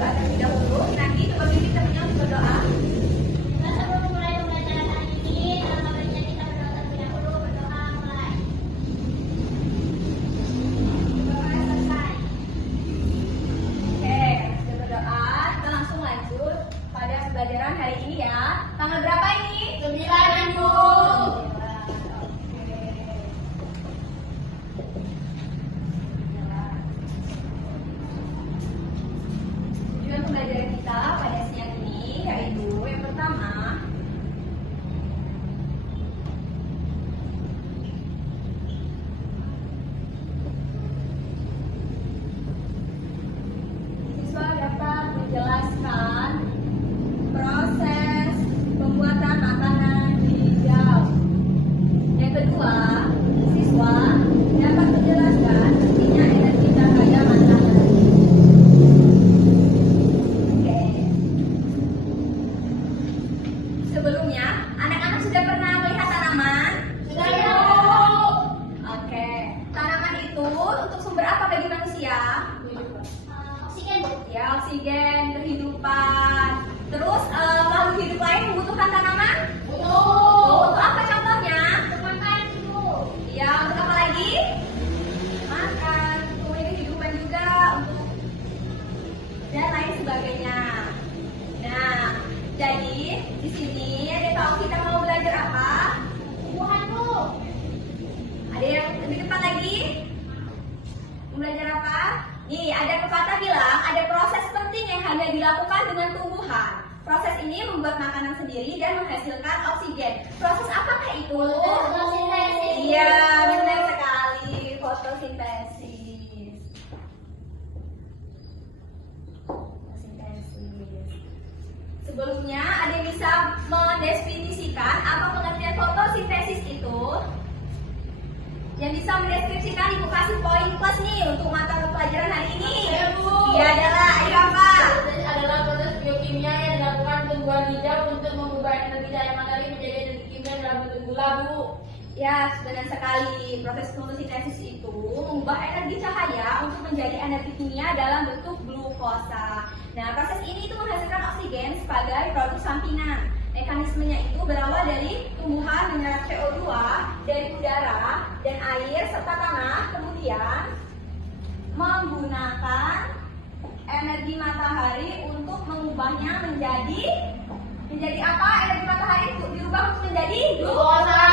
berdoa terlebih dahulu. Nanti coba bimbing temannya untuk berdoa. Kita sebelum mulai pembelajaran hari ini, dalam bagian kita berdoa terlebih dahulu. Berdoa mulai. Berdoa selesai. Oke, sudah berdoa, kita langsung lanjut pada pembelajaran hari ini ya. Tanggal berapa ini? 9 Ibu. Tujuan pembelajaran kita pada siang ini yaitu yang pertama, siswa dapat menjelaskan proses pembuatan makanan hijau. Yang kedua, siswa dapat menjelaskan pentingnya energi cahaya matahari. Oke. Sebelumnya, anak-anak sudah pernah melihat tanaman? Sudah, Ibu. Oke. Tanaman itu untuk sumber apa bagi manusia? Oksigen, Bu. Ya, oksigen, kehidupan. Terus makhluk hidup lain membutuhkan tanaman? Untuk Untuk apa contohnya? makan, Ibu. Ya, untuk apa lagi? Makan, kemudian kehidupan juga untuk dan lain sebagainya. Nah, jadi di sini ada tahu kita mau belajar apa? Tumbuhan, Bu. Ada yang di depan lagi? Mau belajar apa? Nih, ada pepatah bilang ada proses penting yang hanya dilakukan dengan tumbuhan. Proses ini membuat makanan sendiri dan menghasilkan oksigen. Proses apakah itu? Fotosintesis. Iya, benar sekali. Fotosintesis. Fotosintesis. Sebelumnya, ada yang bisa mendefinisikan apa pengertian fotosintesis itu? Yang bisa mendeskripsikan, Ibu kasih poin plus nih untuk mata pelajaran hari ini. Oke, Bu. Iya adalah, ayo apa? Fotosintesis adalah proses biokimia yang dilakukan tumbuhan hijau untuk mengubah energi cahaya matahari menjadi energi kimia dalam bentuk gula, Bu. Ya, benar sekali. Proses fotosintesis itu mengubah energi cahaya untuk menjadi energi kimia dalam bentuk glukosa. Nah, proses ini itu menghasilkan oksigen sebagai produk sampingan. Mekanismenya itu berawal dari tumbuhan menyerap CO2 dari udara dan air serta tanah, kemudian menggunakan energi matahari untuk mengubahnya menjadi apa? Energi matahari itu dirubah untuk menjadi Glukosa.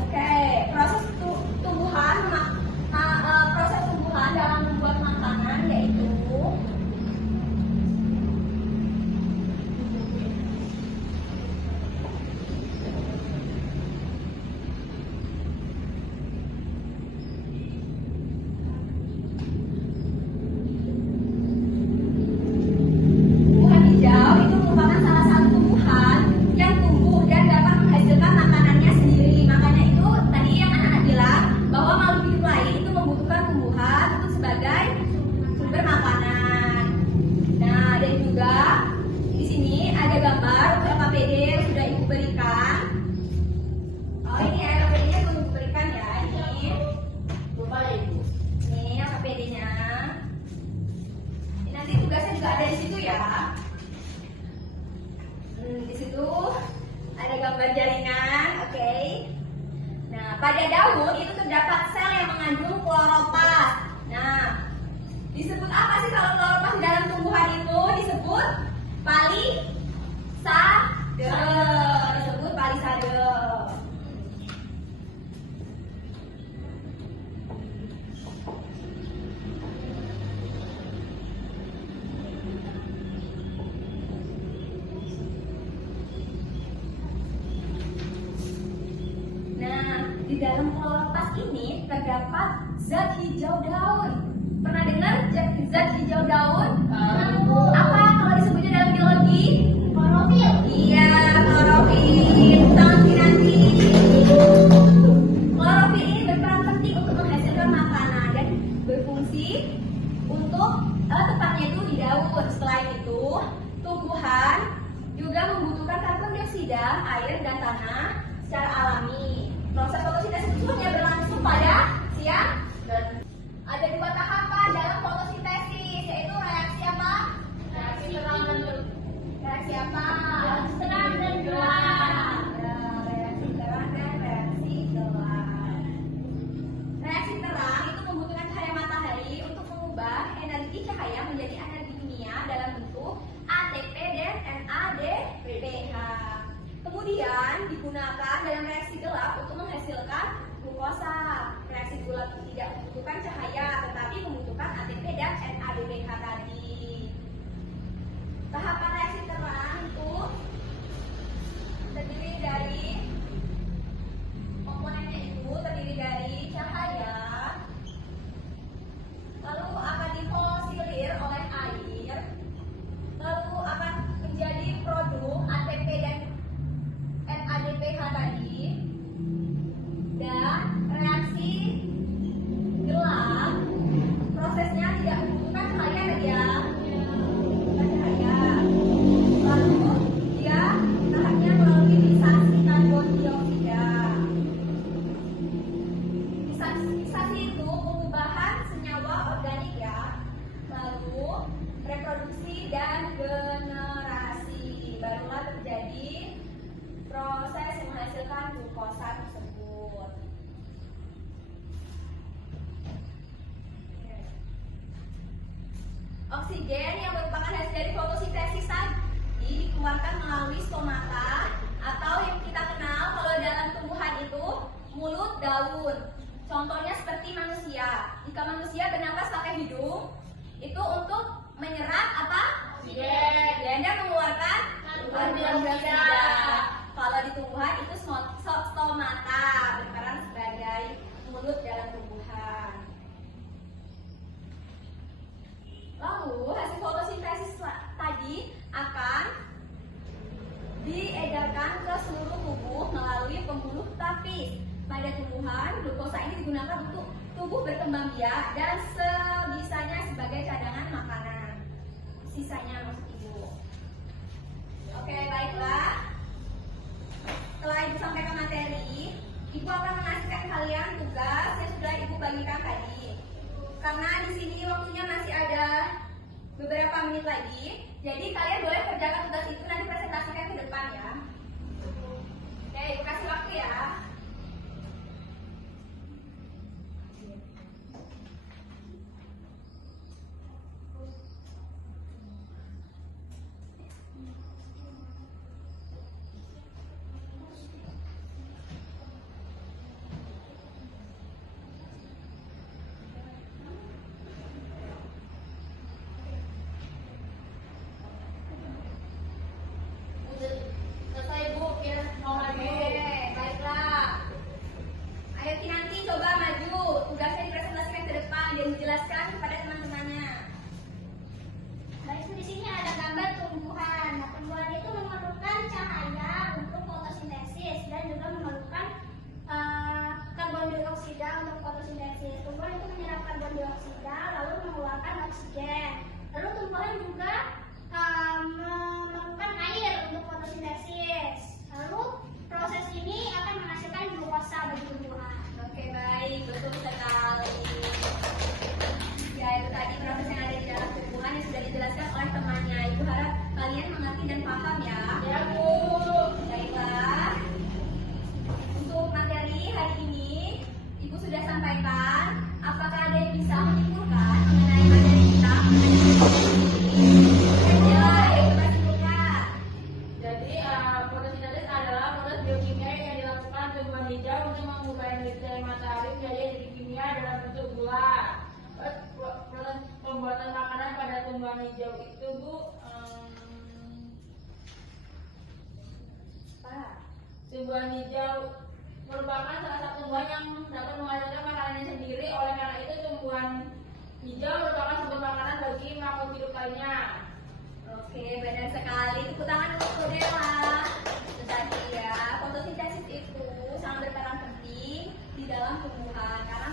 Oke, proses tumbuhan dalam membuat makanan yaitu tumbuhan hijau itu merupakan salah satu tumbuhan yang tumbuh dan dapat menghasilkan makanannya sendiri. Makanya itu tadi yang anak-anak bilang bahwa makhluk hidup lain itu membutuhkan tumbuhan untuk sebagai sumber makanan. Nah, dan juga di sini ada gambar untuk LKPD yang sudah Ibu berikan. Oh, ini LKPD-nya belum Ibu berikan ya. Lupa ya, Ibu. Ini LKPD-nya. Nanti tugasnya juga ada di situ ya. Di situ ada gambar jaringan, oke. Nah, pada daun itu terdapat sel yang mengandung kloroplast. Nah, disebut apa sih kalau kloroplast di dalam tumbuhan itu? Disebut palisade. Disebut palisade. Nah, di dalam kloroplast ini terdapat zat hijau daun. Pernah dengar zat hijau daun? Apa kalau disebutnya dalam biologi? Klorofil. Iya, klorofil. Nanti. Klorofil ini berperan penting untuk menghasilkan makanan dan berfungsi untuk tepatnya itu di daun. Selain itu, tumbuhan juga membutuhkan karbon dioksida, air dan tanah secara alami. Proses fotosintesis pun ya berlangsung pada siang dan ada dua tahapan dalam fotosintesis, yaitu reaksi Kemudian digunakan dalam reaksi gelap untuk menghasilkan glukosa. Reaksi gelap tidak membutuhkan cahaya, tetapi membutuhkan ATP dan NADPH tadi. Tahapan reaksi terang itu terdiri dari komponennya itu terdiri dari cahaya, lalu akan difosilir oleh air, lalu akan menjadi produk ATP dan NADPH tadi, dan reaksi gelap prosesnya tidak membutuhkan cahaya tadi ya, bukan cahaya. Lalu dia tahapnya melalui lisasi karbon dioksida. Lisasi itu pengubahan senyawa organik ya, lalu reproduksi dan generasi, barulah terjadi proses yang menghasilkan glukosa tersebut. Oksigen yang merupakan hasil dari fotosintesis tadi dikeluarkan melalui stomata, atau yang kita kenal kalau dalam tumbuhan itu mulut daun. Contohnya seperti manusia. Jika manusia bernapas pakai hidung, itu untuk menyerap apa? Oksigen. Dan mengeluarkan karbon dioksida. Kalau di tumbuhan itu stomata, berperan sebagai mulut dalam tumbuhan. Lalu hasil fotosintesis tadi akan diedarkan ke seluruh tubuh melalui pembuluh tapis. Pada tumbuhan, glukosa ini digunakan untuk tubuh berkembang biak dan sebisanya sebagai cadangan makanan. Sisanya maksud ibu. Oke, baiklah. Setelah ibu sampaikan materi, ibu akan mengasihkan kalian tugas yang sudah ibu bagikan tadi. Karena di sini waktunya masih ada beberapa menit lagi, jadi kalian boleh kerjakan tugas itu nanti presentasikan ke depan ya. Oke, ibu kasih waktu ya. Selesai Bu, ya mau Oke, maju. baiklah. Ayo Kinanti coba maju. Tugasnya dipresentasikan ke depan dan dijelaskan kepada teman-temannya. Baik, di sini ada gambar tumbuhan. Nah, tumbuhan itu memerlukan cahaya untuk fotosintesis dan juga memerlukan karbon dioksida untuk fotosintesis. Tumbuhan itu menyerap karbon dioksida lalu mengeluarkan oksigen. Lalu tumbuhan juga memerlukan air untuk fotosintesis. Lalu proses ini akan menghasilkan glukosa bagi tumbuhan. Oke, baik, betul sekali. Ya, itu tadi proses yang ada di dalam tumbuhan yang sudah dijelaskan oleh temannya. Ibu harap kalian mengerti dan paham ya. Ya Bu. Baiklah. Untuk materi hari ini, Ibu sudah sampaikan. Apakah ada yang bisa menyimpulkan mengenai materi kita? Ya, ayo kita simpulkan. Jadi fotosintesis adalah proses biokimia yang dilakukan tumbuhan hijau untuk mengubah energi dari matahari menjadi energi kimia dalam bentuk gula. Proses pembuatan makanan pada tumbuhan hijau itu Bu, tumbuhan hijau merupakan salah satu tumbuhan yang dapat menghasilkan makanannya sendiri. Oleh karena itu tumbuhan hijau merupakan sumber makanan bagi makhluk hidup lainnya. Oke, benar sekali. Tepuk tangan untuk Dela. Tetapi ya, fotosintesis itu sangat berperan penting di dalam tumbuhan karena